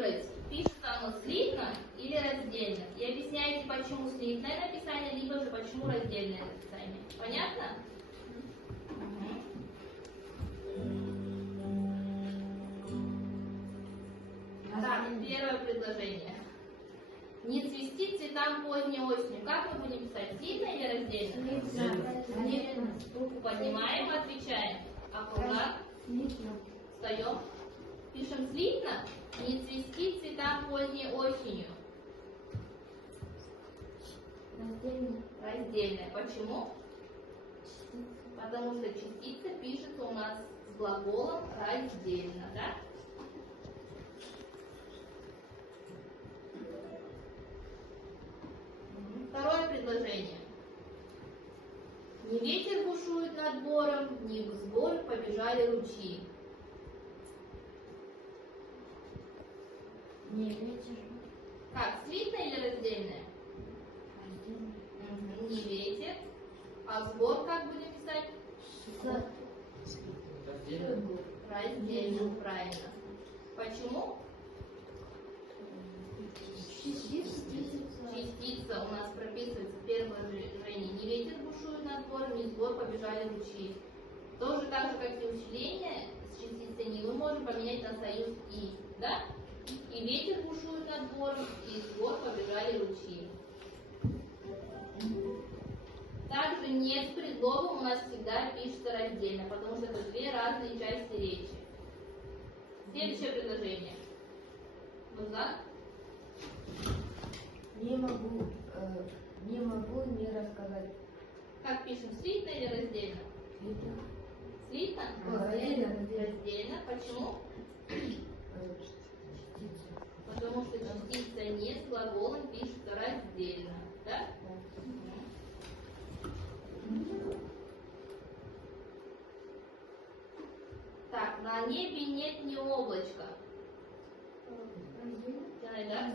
выбрать, пишется оно слитно или раздельно. И объясняете, почему слитное написание, либо же почему раздельное написание. Понятно? Так, первое предложение. Не цвести цветам поздней осенью. Как мы будем писать? Слитно или раздельно? Раздельно. Руку поднимаем, отвечаем. Округлак. Встаем. Пишем слитно. Не цвести цветам поздней осенью. Раздельное. Почему? Потому что частица пишется у нас с глаголом раздельно, да? Второе предложение. Не ветер бушует над бором, не в сбор побежали ручьи. Не ветер. Как, слитное или раздельное? Не ветер. А сбор как будем писать? Раздельно, правильно. Почему? Частица у нас прописывается в первом предложении. Не ветер бушует над бором, не сбор побежали ручьи. Тоже так же, как и усиление с частицей «не», мы можем поменять на союз «и». Да? И ветер бушует над бором, и сбор побежали ручьи. Также «нет» с предлогом у нас всегда пишется раздельно, потому что это две разные части речи. Следующее предложение. Нужно? Не могу не рассказать. Как пишем, слитно или раздельно? Слитно? Раздельно. Почему? Потому что частица «не» с глаголом пишется раздельно. Да? Так, на небе нет ни облачка. Да?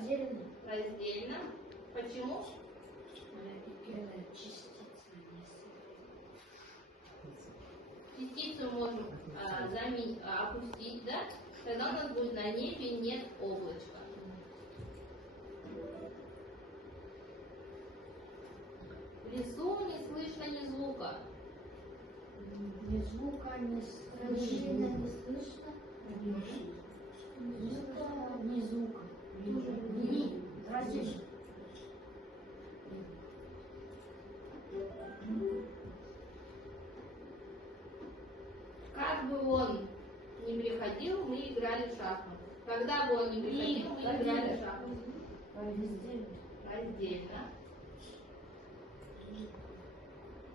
Раздельно. Почему? Частицу можем опустить, да? Тогда у нас будет на небе нет облачка. В лесу не слышно ни звука. Ни звука, ни слышно. Ни звука. Ни. Раздельно. Как бы он ни приходил, мы играли в шахматы. Когда бы он ни приходил, мы играли в шахматы. Раздельно.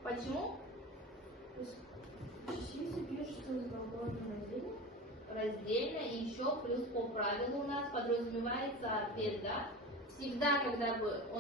Почему? Раздельно. И еще плюс по правилу у нас подразумевается ответ, да? Всегда, когда бы он